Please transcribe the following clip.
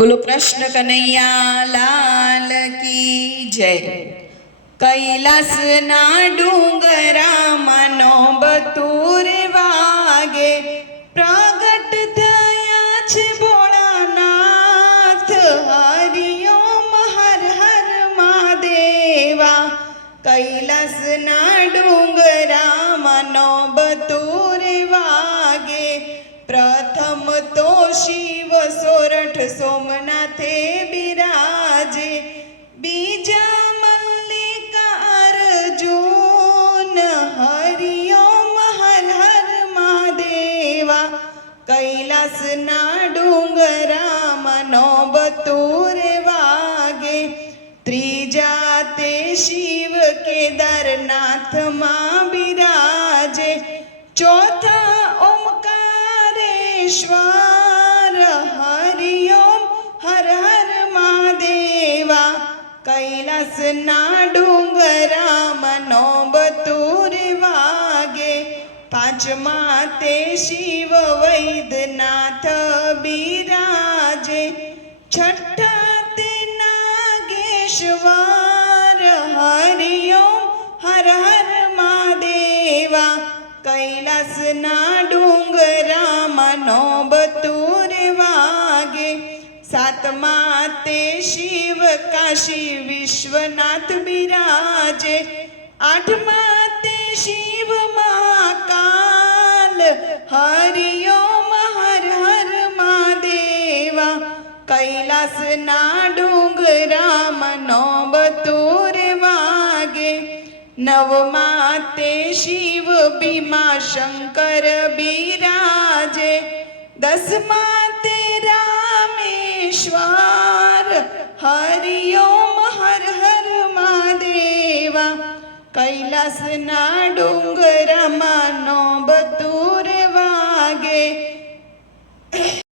બોલો કૃષ્ણ કનૈયા લાલ કી જય। કૈલાસના ડુંગરામાં બતુર વાગે પ્રગટ થયા છે ભોળાનાથ। હરિઓમ હર હર મહાદેવા। કૈલાસના ડુંગરામાં બતુર વાગે પ્રથમ તો શિવ સોરઠ સોમનાથે બિરાજે। બીજા મલ્લિકા અર્જુન હરિઓમ હર હર મહાદેવા। કૈલાસના ડુંગરામાં બતુર વાગે ત્રીજા તે શિવ કેદારનાથમાં બિરાજે। ચોથા ઓમકારેશ્વર હરિઓમ હર હર મહાદેવા। કૈલાસના ડુંગરામાં બતુર વાગે પાંચમા તે શિવ વૈદ્યનાથ બિરાજે। છઠ્ઠા તે નાગેશ્વર હરિઓમ હર હર મહાદેવા। કૈલાસના ડુંગરામાં બતુર વાગે સાતમા તે શિવ કાશી વિશ્વનાથ બિરાજે। આઠમા તે શિવ મહાકાલ હરિઓમ હર હર મહાદેવા। કૈલાસના ડુંગરામાં બતુર વાગે નવમા તે શિવ ભીમા શંકર બિરાજે। દસમા તે રામેશ્વર હરિઓમ હર હર મહાદેવા। કૈલાસના ડુંગરામાં